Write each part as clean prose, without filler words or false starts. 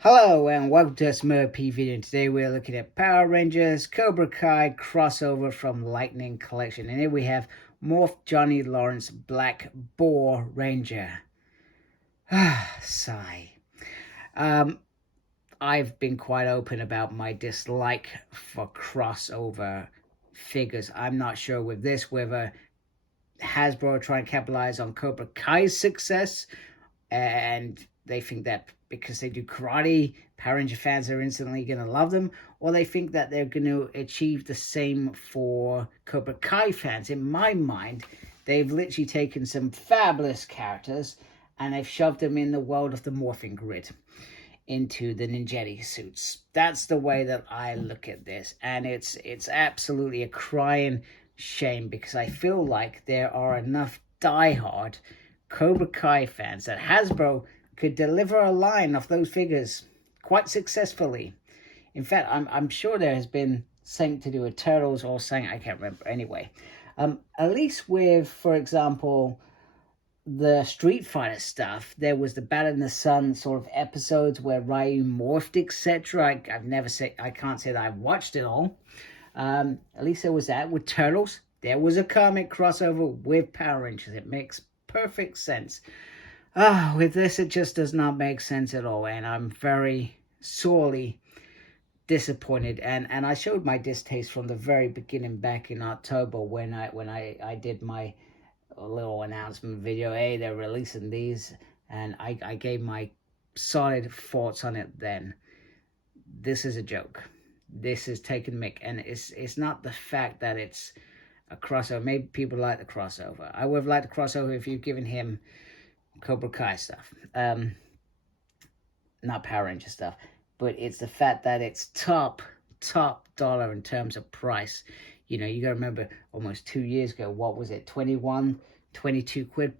Hello and welcome to a MORPHIN video. And today we're looking at Power Rangers Cobra Kai crossover from Lightning Collection. And here we have Morphed Johnny Lawrence Black Boar Ranger. Sigh. I've been quite open about my dislike for crossover figures. I'm not sure with this whether Hasbro are trying to capitalize on Cobra Kai's success and they think that because they do karate, Power Ranger fans are instantly going to love them, or they think that they're going to achieve the same for Cobra Kai fans. In my mind, they've literally taken some fabulous characters and they've shoved them in the world of the morphing grid into the ninjetti suits. That's the way that I look at this, and it's absolutely a crying shame because I feel like there are enough diehard Cobra Kai fans that Hasbro could deliver a line of those figures quite successfully. In fact, I'm sure there has been something to do with Turtles or something, I can't remember. Anyway, at least with, for example, the Street Fighter stuff, there was the Battle in the Sun sort of episodes where Ryu morphed, etc. I can't say that I've watched it all. At least there was that. With Turtles, there was a comic crossover with Power Rangers. It makes perfect sense. With this, it just does not make sense at all, and I'm very sorely disappointed. And I showed my distaste from the very beginning back in October when I did my little announcement video. Hey, they're releasing these, and I gave my solid thoughts on it then. This is a joke. This is taking mick, and it's not the fact that it's a crossover. Maybe people like the crossover. I would have liked the crossover if you've given him Cobra Kai stuff, not Power Ranger stuff, but it's the fact that it's top dollar in terms of price. You know, you gotta remember almost 2 years ago, what was it, 21, 22 quid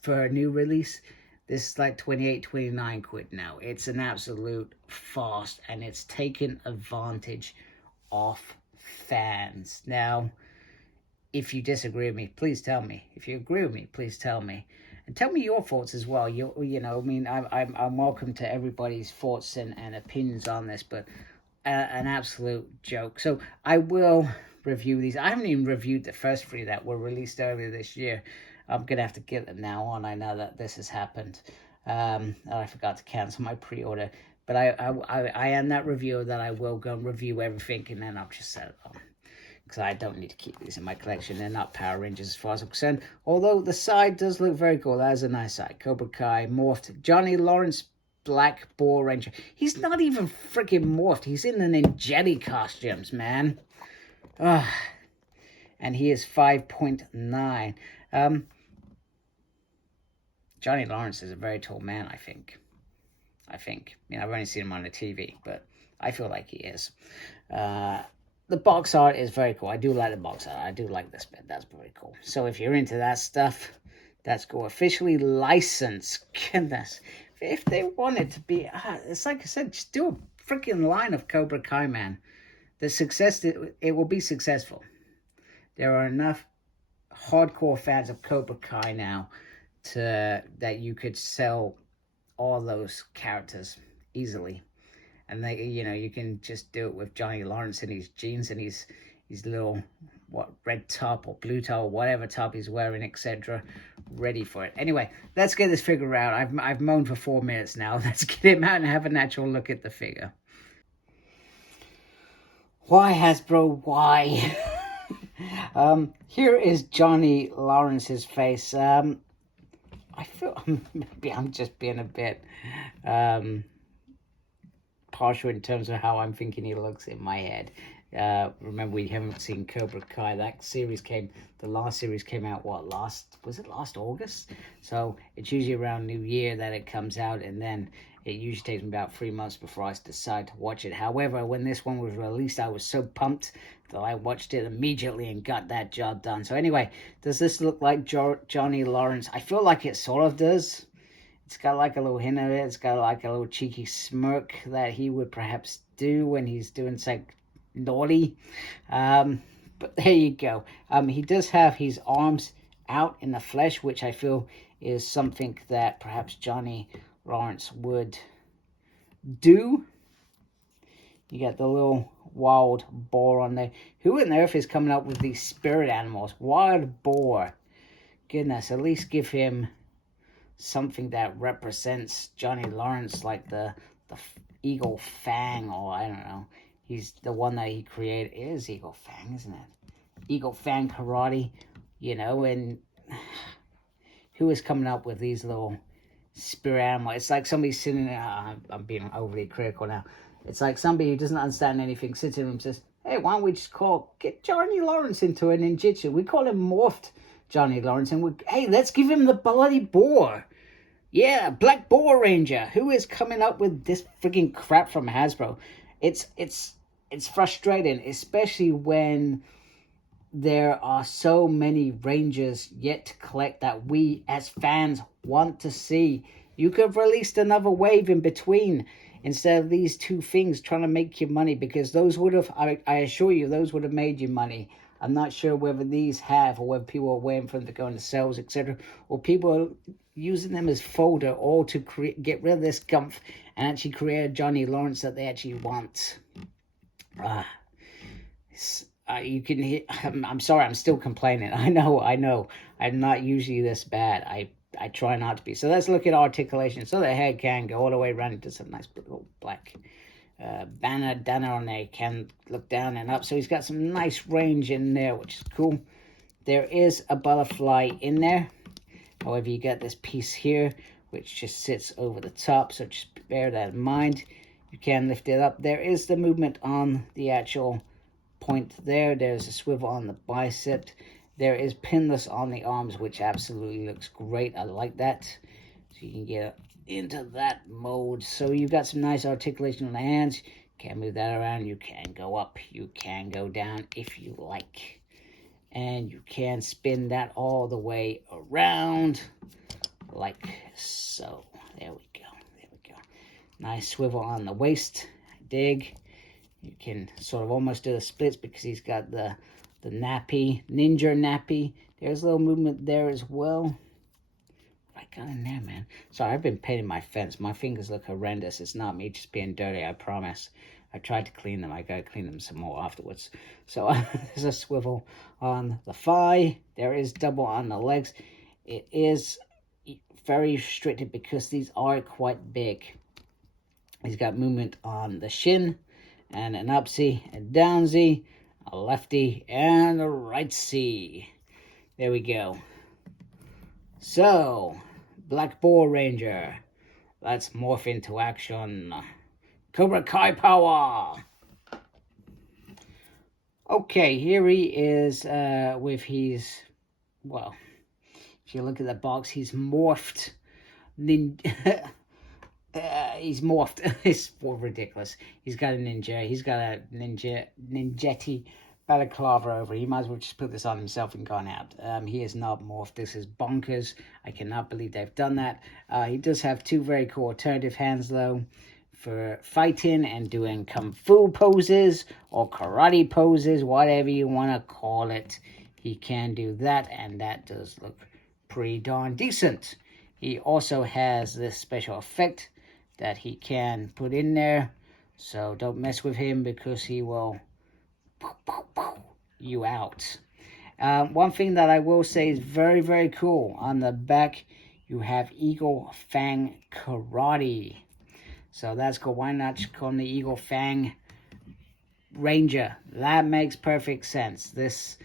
for a new release? This is like 28, 29 quid now. It's an absolute farce, and it's taken advantage of fans. Now, if you disagree with me, please tell me. If you agree with me, please tell me. And tell me your thoughts as well. You know, I mean, I'm welcome to everybody's thoughts and opinions on this, but an absolute joke. So I will review these. I haven't even reviewed the first three that were released earlier this year. I'm going to have to get them now on. I know that this has happened. I forgot to cancel my pre-order. But I am that reviewer that I will go and review everything, and then I'll just set it on. Because I don't need to keep these in my collection. They're not Power Rangers as far as I'm concerned. Although the side does look very cool. That is a nice side. Cobra Kai, Morphed. Johnny Lawrence, Black Boar Ranger. He's not even freaking morphed. He's in the ninjetti costumes, man. And he is 5.9. Johnny Lawrence is a very tall man, I think. I mean, I've only seen him on the TV, but I feel like he is. The box art is very cool. I do like the box art. I do like this bit. That's very cool. So if you're into that stuff, that's cool. Officially licensed. Goodness. If they wanted to be... it's like I said, just do a freaking line of Cobra Kai, man. The success... It will be successful. There are enough hardcore fans of Cobra Kai now that you could sell all those characters easily. And they, you know, you can just do it with Johnny Lawrence in his jeans and his little, red top or blue top or whatever top he's wearing, etc. Ready for it. Anyway, let's get this figure out. I've moaned for 4 minutes now. Let's get him out and have a natural look at the figure. Why, Hasbro? Why? Here is Johnny Lawrence's face. I feel maybe I'm just being a bit partial in terms of how I'm thinking he looks in my head. Remember, we haven't seen Cobra Kai. That series the last series came out, was it last August? So it's usually around New Year that it comes out, and then it usually takes me about 3 months before I decide to watch it. However, when this one was released, I was so pumped that I watched it immediately and got that job done. So anyway, does this look like Johnny Lawrence? I feel like it sort of does. It's got like a little hint of it. It's got like a little cheeky smirk that he would perhaps do when he's doing something naughty. But there you go. He does have his arms out in the flesh, which I feel is something that perhaps Johnny Lawrence would do. You got the little wild boar on there. Who on earth is coming up with these spirit animals? Wild boar. Goodness, at least give him something that represents Johnny Lawrence, like the Eagle Fang, or I don't know. He's the one that he created. It is Eagle Fang, isn't it? Eagle Fang Karate, you know, and who is coming up with these little spirit animals? It's like somebody sitting there, I'm being overly critical now. It's like somebody who doesn't understand anything sits in and says, hey, why don't we just get Johnny Lawrence into a ninjutsu? We call him Morphed Johnny Lawrence, and hey, let's give him the bloody boar. Yeah, Black Boar Ranger. Who is coming up with this freaking crap from Hasbro? It's frustrating, especially when there are so many Rangers yet to collect that we as fans want to see. You could have released another wave in between instead of these two things trying to make you money, because those would have, I assure you, those would have made you money. I'm not sure whether these have, or whether people are waiting for them to go into sales, etc., or people are using them as fodder, or to get rid of this gumph and actually create a Johnny Lawrence that they actually want. You can hear, I'm sorry, I'm still complaining. I know. I'm not usually this bad. I try not to be. So let's look at articulation. So the head can go all the way around into some nice little black banner on there. Can look down and up. So he's got some nice range in there, which is cool. There is a butterfly in there. However, you got this piece here, which just sits over the top. So just bear that in mind. You can lift it up. There is the movement on the actual point there. There's a swivel on the bicep. There is pinless on the arms, which absolutely looks great. I like that. So you can get into that mode. So you've got some nice articulation on the hands. You can move that around. You can go up. You can go down if you like. And you can spin that all the way around like so. There we go. There we go. Nice swivel on the waist. Dig. You can sort of almost do the splits because he's got the nappy, ninja nappy. There's a little movement there as well. What I got in there, man? Sorry, I've been painting my fence. My fingers look horrendous. It's not me just being dirty, I promise. I tried to clean them. I gotta clean them some more afterwards. So there's a swivel on the thigh. There is double on the legs. It is very restricted because these are quite big. He's got movement on the shin, and an upsy, a downsy, a lefty, and a rightsy. There we go. So, Black Boar Ranger. Let's morph into action. Cobra Kai power! Okay, here he is with his, well, if you look at the box, he's morphed. He's morphed. It's ridiculous. He's got a ninja. He's got a ninjetti balaclava over. He might as well just put this on himself and gone out. He is not morphed. This is bonkers. I cannot believe they've done that. He does have two very cool alternative hands, though, for fighting and doing kung fu poses or karate poses, whatever you want to call it. He can do that, and that does look pretty darn decent. He also has this special effect that he can put in there, so don't mess with him because he will you out. One thing that I will say is very, very cool. On the back, you have Eagle Fang Karate. So that's cool. Why not just call him the Eagle Fang Ranger? That makes perfect sense. This,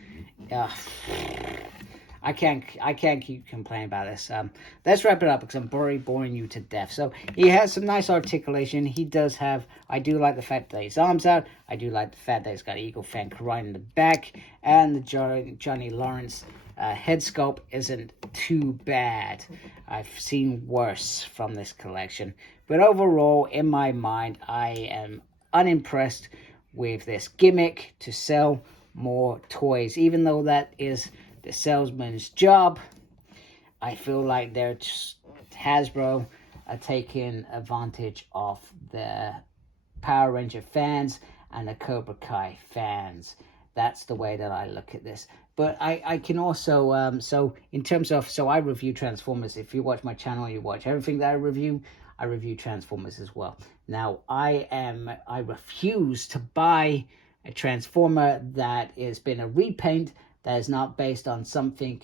I can't keep complaining about this. Let's wrap it up because I'm boring you to death. So he has some nice articulation. He does have, I do like the fact that his arms out. I do like the fact that he's got Eagle Fang right in the back. And the Johnny Lawrence head sculpt isn't too bad. I've seen worse from this collection. But overall, in my mind, I am unimpressed with this gimmick to sell more toys. Even though that is the salesman's job, I feel like they're just, Hasbro are taking advantage of the Power Ranger fans and the Cobra Kai fans. That's the way that I look at this. But I can also, so in terms of, so I review Transformers. If you watch my channel, you watch everything that I review Transformers as well. Now, I refuse to buy a Transformer that has been a repaint, that is not based on something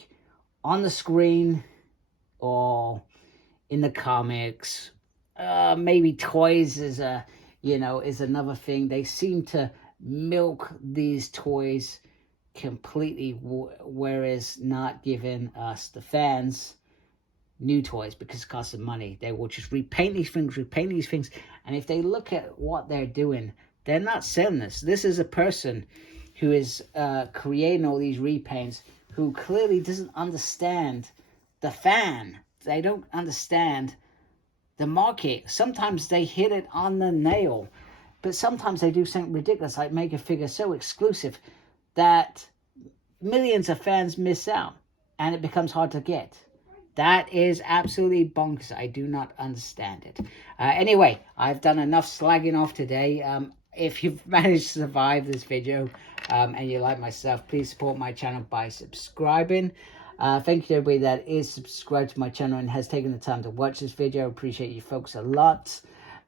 on the screen or in the comics. Maybe toys is is another thing. They seem to milk these toys completely, whereas not giving us, the fans, new toys, because it costs them money. They will just repaint these things, and if they look at what they're doing, they're not selling this. This is a person who is creating all these repaints, who clearly doesn't understand the fan. They don't understand the market. Sometimes they hit it on the nail, but sometimes they do something ridiculous, like make a figure so exclusive that millions of fans miss out, and it becomes hard to get. That is absolutely bonkers. I do not understand it. Anyway, I've done enough slagging off today. If you've managed to survive this video and you like my stuff, please support my channel by subscribing. Thank you to everybody that is subscribed to my channel and has taken the time to watch this video. I appreciate you folks a lot.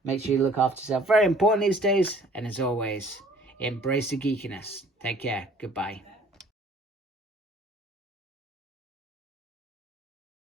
Make sure you look after yourself. Very important these days. And as always, embrace the geekiness. Take care. Goodbye.